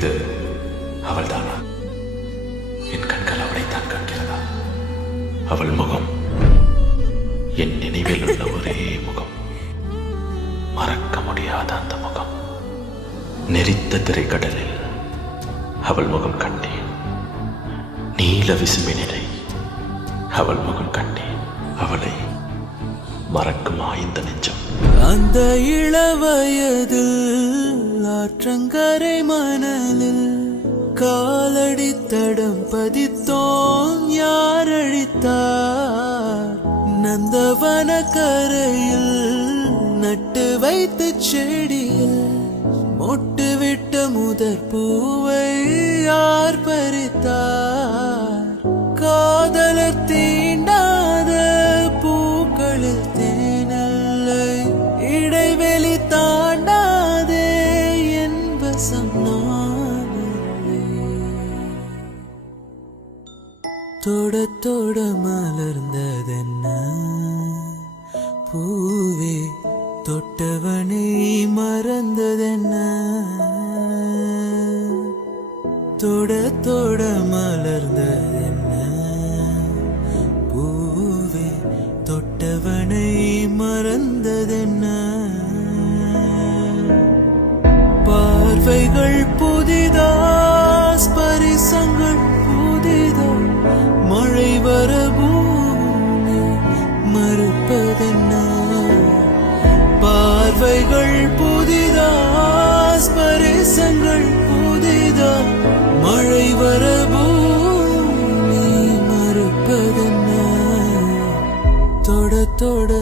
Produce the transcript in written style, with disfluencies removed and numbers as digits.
இது அவள்தானா? என் கண்கள் அவளைத்தான் காண்கிறதா? அவள் முகம் என் நினைவில் உள்ள ஒரே முகம், மறக்க முடியாத அந்த முகம். நெறித்த திரைக்கடலில் அவள் முகம் கண்டேன். நீல விசும்பினிடை அவள் முகம் கண்டேன். அவளை மறக்குமா இந்த நெஞ்சம்? அந்த இளவயதில் ஆற்றங்கரை மணலில் காலடி தடம் பதித்தோம். யார் அழித்தார்? நந்தவன கரையில் நட்டு வைத்த செடியில் மொட்டு விட்ட முதற் பூவை யார் பறித்தார்? காதலர் தீண்டாத பூக்களில் தேனல்லை, இடைவெளி தாண்டாதே என் வசம் நானில்லை. தொட தொட மலர்ந்ததென்ன பூவே, தொட்டவனை மறந்ததென்ன? தொட தொட மலர்ந்ததென்ன பூவே, தொட்டவனை மறந்ததென்ன? பார்வைகள் புதிதா, ஸ்பரிசங்கள் புதிதா, மழை வர பூமி மறுப்பதென்ன? பார்வைகள் புதிதா, ஸ்பரிசங்கள் புதிதா, மழை வர பூமி மறுப்பதென்ன? தொட தொட